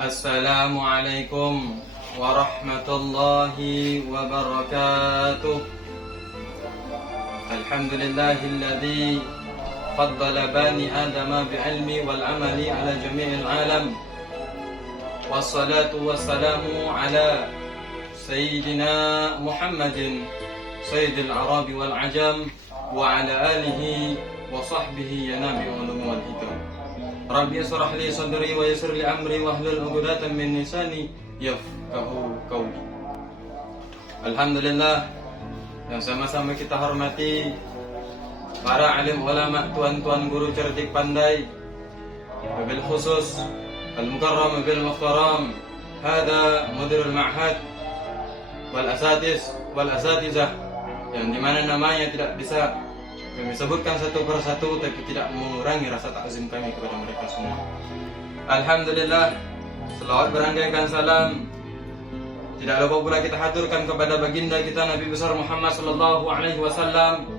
Assalamualaikum warahmatullahi wabarakatuh. Alhamdulillahilladzi faddala bani adama bi'ilmi wal amali ala jami'il alam. Wassalatu wassalamu ala sayyidina Muhammadin sayyidil arabi wal ajam wa ala alihi wa sahbihi ya nabi ulum wal hikam. Rabbi yasrah li sadri wa yassir li amri wahlul 'uqdatam min lisani yafqahu qawli. Alhamdulillah, yang sama-sama kita hormati para alim ulama, tuan-tuan guru cerdik pandai, wabil khusus al-mukarram bil muhtaram hada mudirul ma'had wal asatizah, yang dimana namanya tidak bisa kami sebutkan satu persatu, tapi tidak mengurangi rasa takzim kami kepada mereka semua. Alhamdulillah, selawat berangkaikan salam tidak lupa pula kita haturkan kepada baginda kita Nabi besar Muhammad sallallahu alaihi wasallam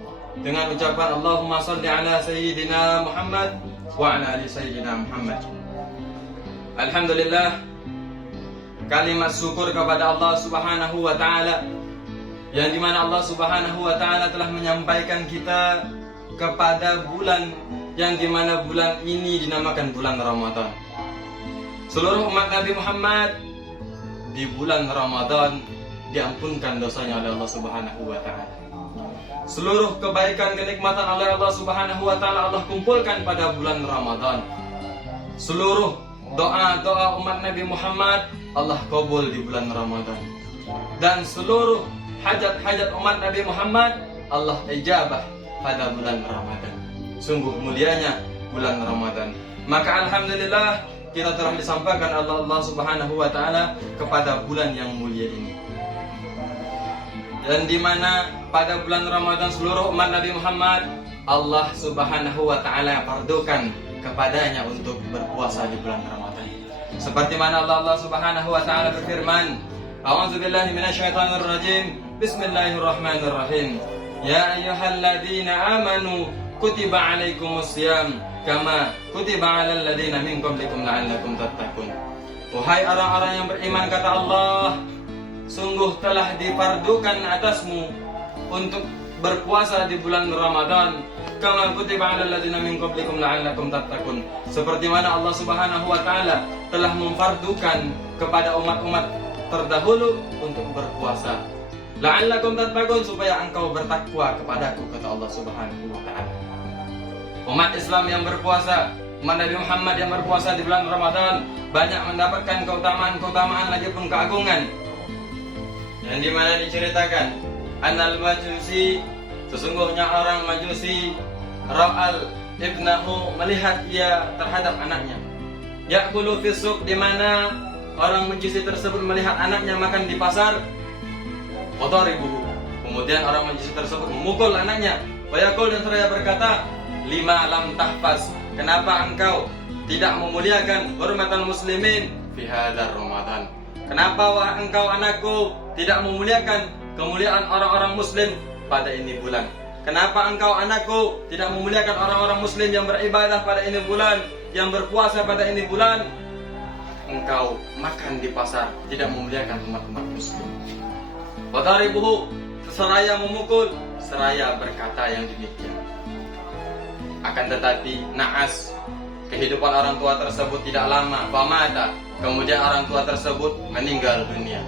dengan ucapan Allahumma shalli ala sayyidina Muhammad wa ala ali sayyidina Muhammad. Alhamdulillah, kalimat syukur kepada Allah Subhanahu wa taala, yang dimana Allah Subhanahu wa ta'ala telah menyampaikan kita kepada bulan yang dimana bulan ini dinamakan bulan Ramadan. Seluruh umat Nabi Muhammad di bulan Ramadan diampunkan dosanya oleh Allah Subhanahu wa ta'ala. Seluruh kebaikan kenikmatan oleh Allah Subhanahu wa ta'ala Allah kumpulkan pada bulan Ramadan. Seluruh doa-doa umat Nabi Muhammad Allah kabul di bulan Ramadan. Dan seluruh hajat-hajat umat Nabi Muhammad Allah ijabah pada bulan Ramadan. Sungguh mulianya bulan Ramadan. Maka alhamdulillah kita telah disampaikan Allah Subhanahu wa ta'ala kepada bulan yang mulia ini, dan di mana pada bulan Ramadan seluruh umat Nabi Muhammad Allah Subhanahu wa ta'ala fardukan kepadanya untuk berpuasa di bulan Ramadan. Seperti mana Allah Subhanahu wa ta'ala berfirman, A'udzu billahi minasyaitonir rajim. Bismillahirrahmanirrahim. Ya ayyuhalladzina amanu kutiba alaikumusiyam kama kutiba alal ladzina min qablikum la'allakum tattaqun. Wahai orang-orang yang beriman, kata Allah, sungguh telah difardukan atasmu untuk berpuasa di bulan Ramadan kama kutiba alal ladzina min qablikum la'allakum tattaqun. Seperti mana Allah Subhanahu wa taala telah memfardukan kepada umat-umat terdahulu untuk berpuasa. La'allakum tattaqun, supaya engkau bertakwa kepadaku, kata Allah Subhanahu wa ta'ala. Umat Islam yang berpuasa, umat Nabi Muhammad yang berpuasa di bulan Ramadan banyak mendapatkan keutamaan lagi pun keagungan, yang dimana diceritakan Annal Majusi, sesungguhnya orang Majusi, Ra'al ibnahu, melihat ia terhadap anaknya, Ya'kulu fisuk, di mana orang Majusi tersebut melihat anaknya makan di pasar. Qadaribuhu, kemudian orang Majusi tersebut memukul anaknya. Wayaqul, dan seraya berkata, lima lam tahfaz, kenapa engkau tidak memuliakan hurmatal muslimin fi hadzal Ramadan? Kenapa wahai engkau anakku tidak memuliakan kemuliaan orang-orang muslim pada ini bulan? Kenapa engkau anakku tidak memuliakan orang-orang muslim yang beribadah pada ini bulan, yang berpuasa pada ini bulan? Engkau makan di pasar, tidak memuliakan umat-umat muslim. Wadaribuhu, seraya memukul, seraya berkata yang demikian. Akan tetapi naas, kehidupan orang tua tersebut tidak lama. Famata, kemudian orang tua tersebut meninggal dunia.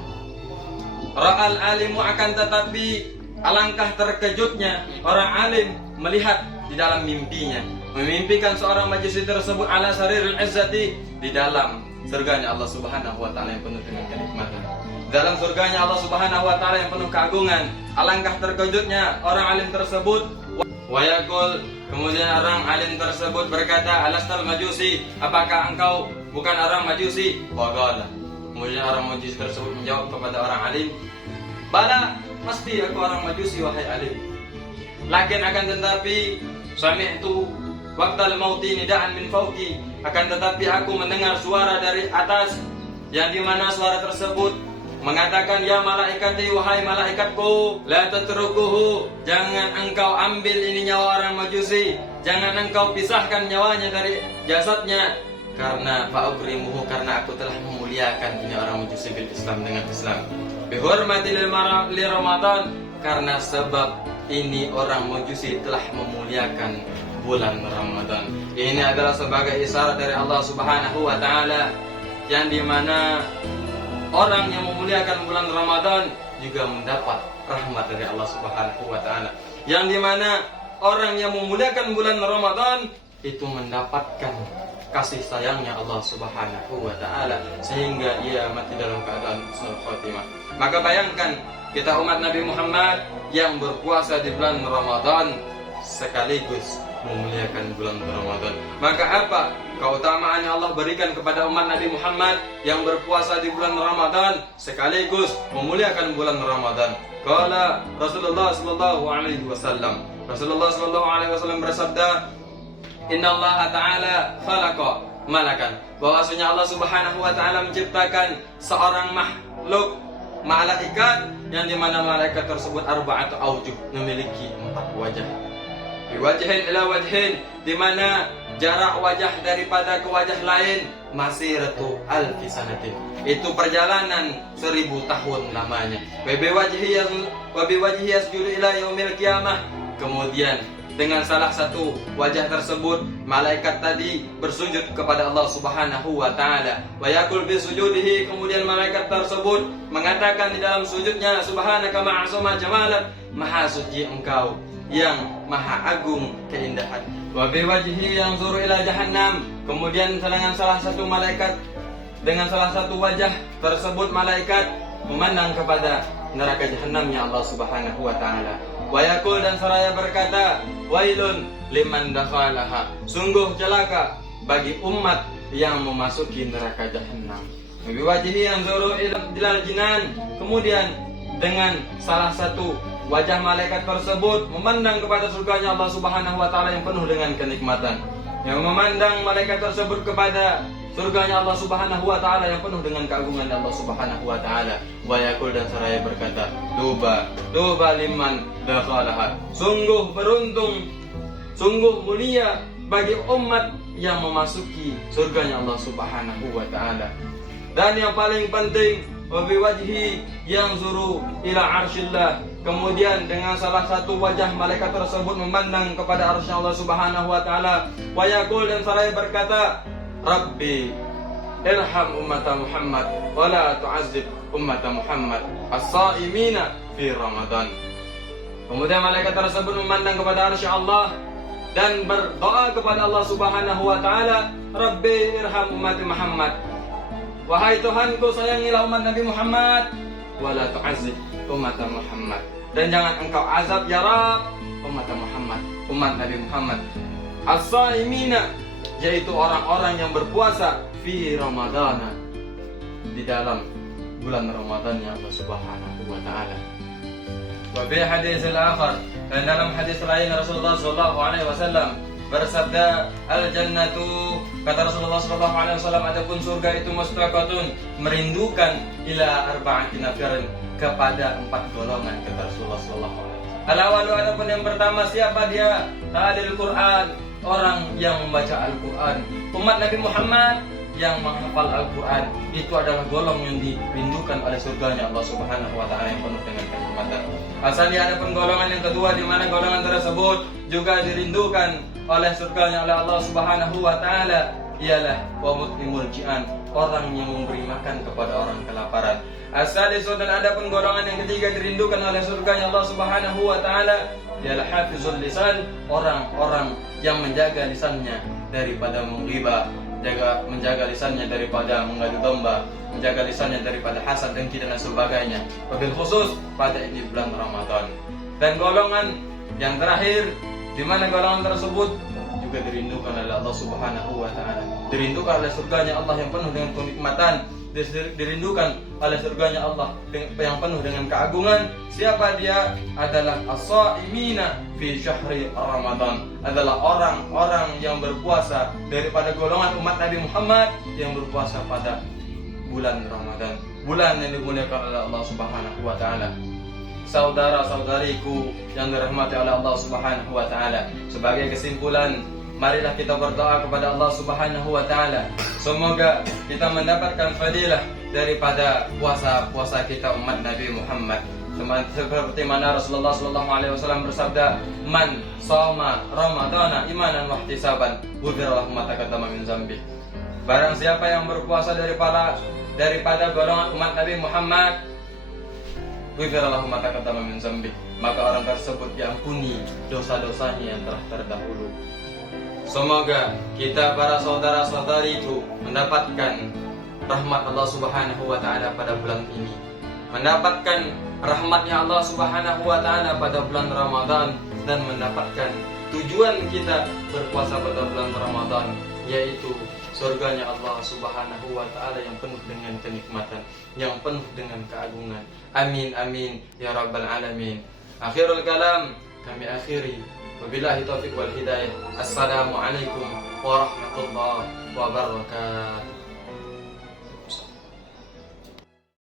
Ra'al alimu, akan tetapi alangkah terkejutnya orang alim melihat di dalam mimpinya, memimpikan seorang Majusi tersebut ala sariril izzati, di dalam surganya Allah Subhanahu wa ta'ala yang penuh dengan kenikmatan, dalam surganya Allah Subhanahu wa ta'ala yang penuh keagungan. Alangkah terkejutnya orang alim tersebut. Wayaqul, kemudian orang alim tersebut berkata, alastal Majusi, apakah engkau bukan orang Majusi? Waqala, kemudian orang Majusi tersebut menjawab kepada orang alim, bala, pasti aku orang Majusi wahai alim. Lakin akan tetapi sami'tu waqtal mauti nida'an min fawqi, akan tetapi aku mendengar suara dari atas, yang dimana suara tersebut mengatakan, ya malaikati, wahai malaikatku, la tatrukuhu, jangan engkau ambil ini nyawa orang Majusi, jangan engkau pisahkan nyawanya dari jasadnya, karena fa'ukrimuhu, karena aku telah memuliakan ini orang majusi bil Islam dengan Islam. Bihormati li Ramadan, karena sebab ini orang majusi telah memuliakan bulan Ramadan. Ini adalah sebagai isyarat dari Allah Subhanahu wa taala, yang dimana orang yang memuliakan bulan Ramadan juga mendapat rahmat dari Allah Subhanahu wa taala. Yang dimana orang yang memuliakan bulan Ramadan itu mendapatkan kasih sayangnya Allah Subhanahu wa taala, sehingga ia mati dalam keadaan husnul khotimah. Maka bayangkan kita umat Nabi Muhammad yang berpuasa di bulan Ramadan sekaligus memuliakan bulan Ramadan. Maka apa keutamaan yang Allah berikan kepada umat Nabi Muhammad yang berpuasa di bulan Ramadan sekaligus memuliakan bulan Ramadan? Qala Rasulullah sallallahu alaihi wasallam. Rasulullah sallallahu alaihi wasallam bersabda, "Inna Allah Ta'ala khalaqa malakan." Bahwasanya Allah Subhanahu wa taala menciptakan seorang makhluk malaikat, yang dimana malaikat tersebut arba'atu aujuh, memiliki 4 wajah. Wajhin ila wajhin, dimana jarak wajah daripada ke wajah lain masiratu alfi sanatin, itu perjalanan 1000 tahun lamanya. Wa bi wajhi yasjudu ila yaumil qiyamah. Kemudian dengan salah satu wajah tersebut malaikat tadi bersujud kepada Allah Subhanahu wa taala. Wa yaqul bi sujudihi, kemudian malaikat tersebut mengatakan di dalam sujudnya, subhanaka ma'asuma jamalak, maha suci engkau yang maha agung keindahan. Wa bi wajhi yanzuru ila jahannam, kemudian dengan salah satu malaikat, dengan salah satu wajah tersebut malaikat memandang kepada neraka jahannamnya Allah Subhanahu wa taala. Wa yaqul, dan seraya berkata, wailun liman dakhalaha, sungguh celaka bagi umat yang memasuki neraka jahannam. Bi wajhi yanzuru ila jinan, kemudian dengan salah satu wajah malaikat tersebut memandang kepada surganya Allah Subhanahu wa taala yang penuh dengan kenikmatan. Yang memandang malaikat tersebut kepada surganya Allah Subhanahu wa taala yang penuh dengan keagungan Allah Subhanahu wa taala. Wa yaqul, dan seraya berkata, tuba liman dakhalaha, sungguh beruntung, sungguh mulia bagi umat yang memasuki surganya Allah Subhanahu wa taala. Dan yang paling penting, wa bi wajhi yanzuru ila arsyillah, kemudian dengan salah satu wajah malaikat tersebut memandang kepada arsy Allah Subhanahu wa taala. Wa yaqul, dan seraya berkata, Rabbi irham ummata Muhammad wa la tu'azzib ummata Muhammad as-saimina fi Ramadan. Kemudian malaikat tersebut memandang kepada arsy Allah dan berdoa kepada Allah Subhanahu wa taala, Rabbi irham ummati Muhammad, wahai Tuhanku sayangilah umat Nabi Muhammad, wa la tu'azzib ummata Muhammad, dan jangan engkau azab ya Rabb umat Muhammad, umat Nabi Muhammad, as-saimina, yaitu orang-orang yang berpuasa fi Ramadana, di dalam bulan Ramadan yang Allah Subhanahu wa taala. Wa bi hadis al-akhar, dan dalam hadis lain Rasulullah sallallahu alaihi wasallam bersabda, al-jannatu, kata Rasulullah sallallahu alaihi wasallam, adapun surga itu mustaqatun, merindukan ila arba'ati nafarin, kepada 4 golongan, kata Rasulullah sallallahu alaihi wasallam. Al-awwalu, adapun yang pertama, siapa dia? Talil Quran, orang yang membaca Al-Quran. Umat Nabi Muhammad yang menghafal Al-Quran, itu adalah golong yang dirindukan oleh surganya Allah Subhanahu wa taala yang penuh dengan kenikmatan. Asalnya ada penggolongan yang kedua, di mana golongan tersebut juga dirindukan oleh surganya oleh Allah Subhanahu wa taala, ialah wa mut'imul ji'an, orang yang memberi makan kepada orang kelaparan. As-salisu, dan ada penggolongan yang ketiga dirindukan oleh surganya Allah Subhanahu wa taala, ialah hafizul lisan, orang-orang yang menjaga lisannya daripada menggibah, menjaga lisannya daripada mengadu domba, menjaga lisannya daripada hasad, dengki dan sebagainya. Wabil khusus pada ini bulan Ramadan. Dan golongan yang terakhir, di mana golongan tersebut juga dirindukan oleh Allah Subhanahu wa taala, dirindukan oleh surganya Allah yang penuh dengan kenikmatan, dirindukan oleh surganya Allah yang penuh dengan keagungan. Siapa dia? Adalah as-saimina fi syahri Ramadan, adalah orang-orang yang berpuasa daripada golongan umat Nabi Muhammad yang berpuasa pada bulan Ramadan, bulan yang dimuliakan oleh Allah Subhanahu wa taala. Saudara-saudariku yang dirahmati oleh Allah Subhanahu wa taala, sebagai kesimpulan marilah kita berdoa kepada Allah Subhanahu wa taala. Semoga kita mendapatkan fadilah daripada puasa kita umat Nabi Muhammad. Seperti mana Rasulullah sallallahu alaihi wasallam bersabda, "Man shoma Ramadhana imanan wa ihtisaban, ghufira lahu ma taqaddama min dzambi." Barang siapa yang berpuasa daripada golongan umat Nabi Muhammad, ghufira lahu ma taqaddama min dzambi, maka orang tersebut diampuni dosa-dosanya yang telah terdahulu. Semoga kita para saudara-saudari itu mendapatkan rahmat Allah Subhanahu wa taala pada bulan ini, mendapatkan rahmatnya Allah Subhanahu wa taala pada bulan Ramadan, dan mendapatkan tujuan kita berpuasa pada bulan Ramadan, yaitu surganya Allah Subhanahu wa taala yang penuh dengan kenikmatan, yang penuh dengan keagungan. Amin amin ya rabbal alamin. Akhirul kalam kami akhiri, wabillahi taufiq wal hidayah. Assalamualaikum warahmatullahi wabarakatuh.